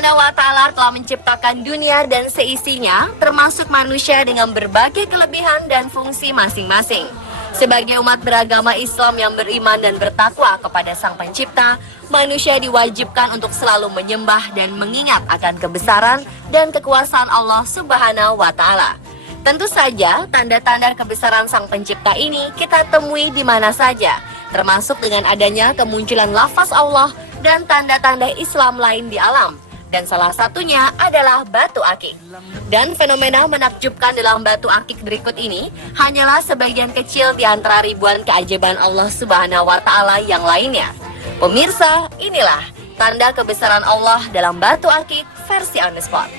Subhanahu wa Ta'ala telah menciptakan dunia dan seisinya, termasuk manusia dengan berbagai kelebihan dan fungsi masing-masing. Sebagai umat beragama Islam yang beriman dan bertakwa kepada Sang Pencipta, manusia diwajibkan untuk selalu menyembah dan mengingat akan kebesaran dan kekuasaan Allah Subhanahu wa Ta'ala. Tentu saja, tanda-tanda kebesaran Sang Pencipta ini kita temui di mana saja, termasuk dengan adanya kemunculan lafaz Allah dan tanda-tanda Islam lain di alam. Dan salah satunya adalah batu akik. Dan fenomena menakjubkan dalam batu akik berikut ini hanyalah sebagian kecil di antara ribuan keajaiban Allah Subhanahu wa Ta'ala yang lainnya. Pemirsa, inilah tanda kebesaran Allah dalam batu akik versi on the spot.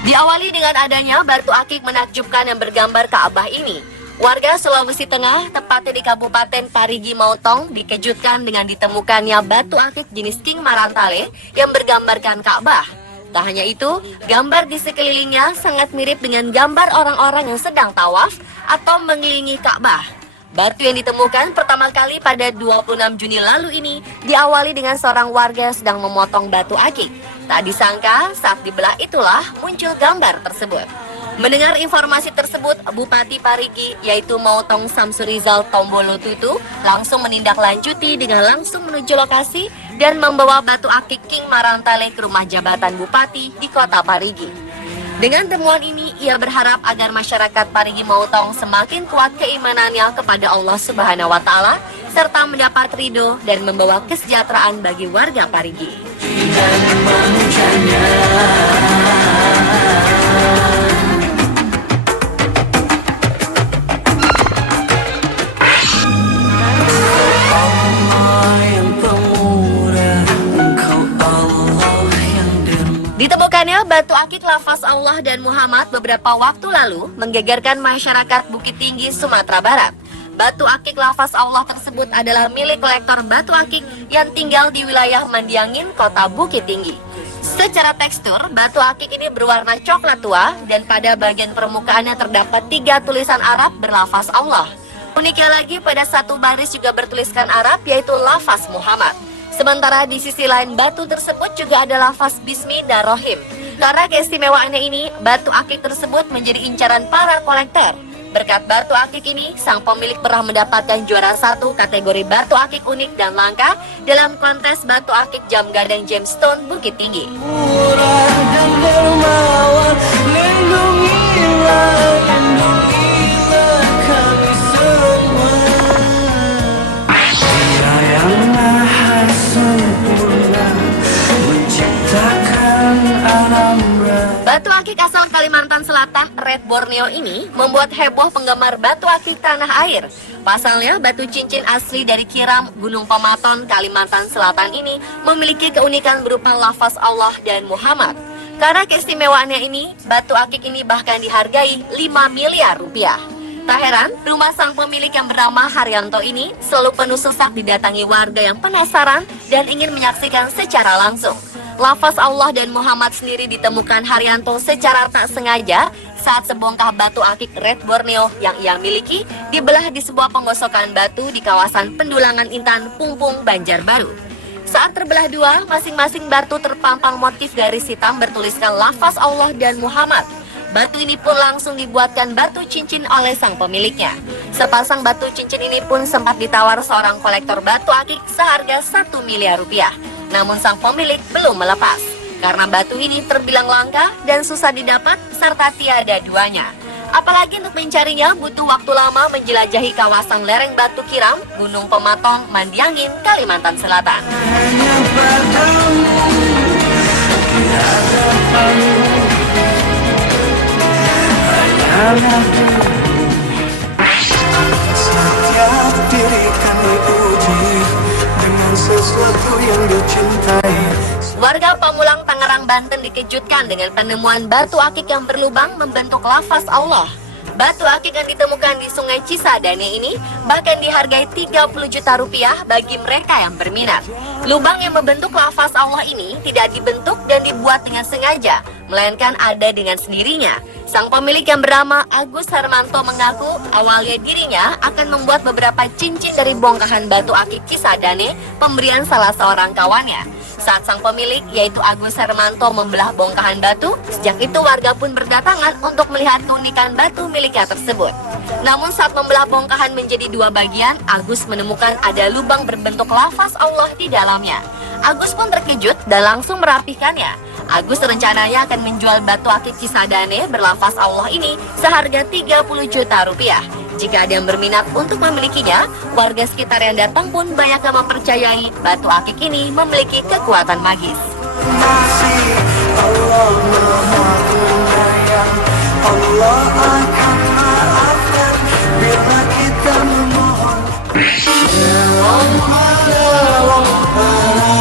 Diawali dengan adanya batu akik menakjubkan yang bergambar Ka'bah ini, warga Sulawesi Tengah, tepatnya di Kabupaten Parigi Motong, dikejutkan dengan ditemukannya batu akik jenis King Marantale yang bergambarkan Ka'bah. Tak hanya itu, gambar di sekelilingnya sangat mirip dengan gambar orang-orang yang sedang tawaf atau mengelilingi Ka'bah. Batu yang ditemukan pertama kali pada 26 Juni lalu ini diawali dengan seorang warga yang sedang memotong batu akik. Tak disangka saat dibelah itulah muncul gambar tersebut. Mendengar informasi tersebut, Bupati Parigi yaitu Mautong Samsurizal Tombolo Tutu langsung menindaklanjuti dengan langsung menuju lokasi dan membawa batu akik King Marantale ke rumah jabatan Bupati di kota Parigi. Dengan temuan ini, ia berharap agar masyarakat Parigi Mautong semakin kuat keimanannya kepada Allah Subhanahu wa Ta'ala serta mendapat ridho dan membawa kesejahteraan bagi warga Parigi. Ditemukannya batu akik lafaz Allah dan Muhammad beberapa waktu lalu menggegerkan masyarakat Bukit Tinggi, Sumatera Barat. Batu akik lafaz Allah tersebut adalah milik kolektor batu akik yang tinggal di wilayah Mandiangin, kota Bukit Tinggi. Secara tekstur, batu akik ini berwarna coklat tua dan pada bagian permukaannya terdapat 3 tulisan Arab berlafaz Allah. Uniknya lagi, pada satu baris juga bertuliskan Arab yaitu lafaz Muhammad. Sementara di sisi lain batu tersebut juga ada lafaz Bismi dan Rohim. Karena keistimewaannya ini, batu akik tersebut menjadi incaran para kolektor. Berkat batu akik ini, sang pemilik pernah mendapatkan juara 1 kategori batu akik unik dan langka dalam kontes batu akik Jam Gadang Gemstone Bukit Tinggi. Murah dan dermawan, lindungilah kami semua. Dia yang maha sempurna menciptakan alam. Batu akik asal Kalimantan Selatan, Red Borneo ini membuat heboh penggemar batu akik tanah air. Pasalnya, batu cincin asli dari Kiram, Gunung Pematon, Kalimantan Selatan ini memiliki keunikan berupa lafaz Allah dan Muhammad. Karena keistimewaannya ini, batu akik ini bahkan dihargai 5 miliar rupiah. Tak heran, rumah sang pemilik yang bernama Haryanto ini selalu penuh sesak didatangi warga yang penasaran dan ingin menyaksikan secara langsung. Lafaz Allah dan Muhammad sendiri ditemukan Haryanto secara tak sengaja saat sebongkah batu akik Red Borneo yang ia miliki dibelah di sebuah penggosokan batu di kawasan Pendulangan Intan, Pungpung, Banjarbaru. Saat terbelah dua, masing-masing batu terpampang motif garis hitam bertuliskan lafaz Allah dan Muhammad. Batu ini pun langsung dibuatkan batu cincin oleh sang pemiliknya. Sepasang batu cincin ini pun sempat ditawar seorang kolektor batu akik seharga 1 miliar rupiah. Namun sang pemilik belum melepas, karena batu ini terbilang langka dan susah didapat serta tiada duanya. Apalagi untuk mencarinya butuh waktu lama menjelajahi kawasan lereng batu Kiram, Gunung Pematon, Mandiangin, Kalimantan Selatan. Setiap diri kan diuji dengan sesuatu yang dicintai. Warga Pamulang, Tangerang, Banten dikejutkan dengan penemuan batu akik yang berlubang membentuk lafaz Allah. Batu akik yang ditemukan di Sungai Cisadane ini bahkan dihargai 30 juta rupiah bagi mereka yang berminat. Lubang yang membentuk lafaz Allah ini tidak dibentuk dan dibuat dengan sengaja, melainkan ada dengan sendirinya. Sang pemilik yang bernama Agus Hermanto mengaku awalnya dirinya akan membuat beberapa cincin dari bongkahan batu akik Cisadane pemberian salah seorang kawannya. Saat sang pemilik, yaitu Agus Hermanto, membelah bongkahan batu, sejak itu warga pun berdatangan untuk melihat keunikan batu miliknya tersebut. Namun saat membelah bongkahan menjadi dua bagian, Agus menemukan ada lubang berbentuk lafaz Allah di dalamnya. Agus pun terkejut dan langsung merapikannya. Agus rencananya akan menjual batu akik Cisadane berlafaz Allah ini seharga 30 juta rupiah. Jika ada yang berminat untuk memilikinya, warga sekitar yang datang pun banyak yang mempercayai batu akik ini memiliki kekuatan magis. Masih Allah Maha Penyayang, Allah akan maafkan bila kita memohon. Ya Rabbana,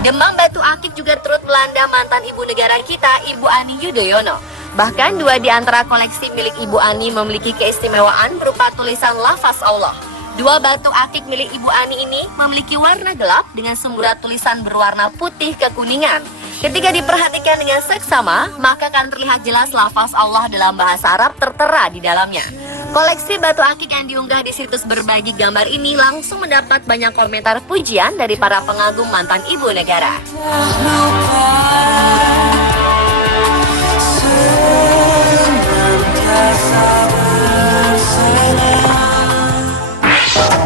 Demam batu akik juga turut melanda mantan ibu negara kita, Ibu Ani Yudhoyono. Bahkan dua di antara koleksi milik Ibu Ani memiliki keistimewaan berupa tulisan lafaz Allah. Dua batu akik milik Ibu Ani ini memiliki warna gelap dengan semburat tulisan berwarna putih kekuningan. Ketika diperhatikan dengan seksama, maka akan terlihat jelas lafaz Allah dalam bahasa Arab tertera di dalamnya. Koleksi batu akik yang diunggah di situs berbagi gambar ini langsung mendapat banyak komentar pujian dari para pengagum mantan ibu negara.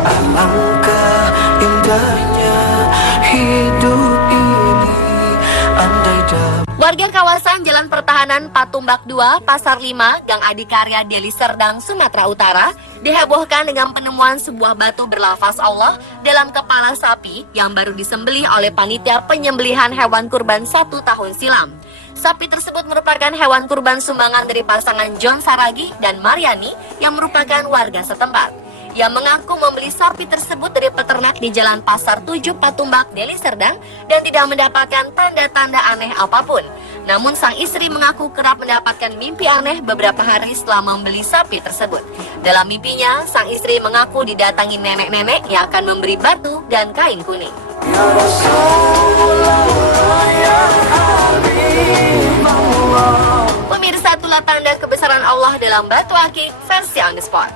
Alangkah indahnya hidup ini andai dapat. Warga kawasan Jalan Pertahanan Patumbak 2, Pasar 5, Gang Adikarya, Deli Serdang, Sumatera Utara dihebohkan dengan penemuan sebuah batu berlafaz Allah dalam kepala sapi yang baru disembelih oleh panitia penyembelihan hewan kurban 1 tahun silam. Sapi tersebut merupakan hewan kurban sumbangan dari pasangan John Saragi dan Mariani yang merupakan warga setempat. Yang mengaku membeli sapi tersebut dari peternak di Jalan Pasar 7 Patumbak, Deli Serdang dan tidak mendapatkan tanda-tanda aneh apapun. Namun sang istri mengaku kerap mendapatkan mimpi aneh beberapa hari setelah membeli sapi tersebut. Dalam mimpinya, sang istri mengaku didatangi nenek-nenek yang akan memberi batu dan kain kuning. Ya Rasulullah, ya Habibullah. Pemirsa, itulah tanda kebesaran Allah dalam batu akik versi on the spot.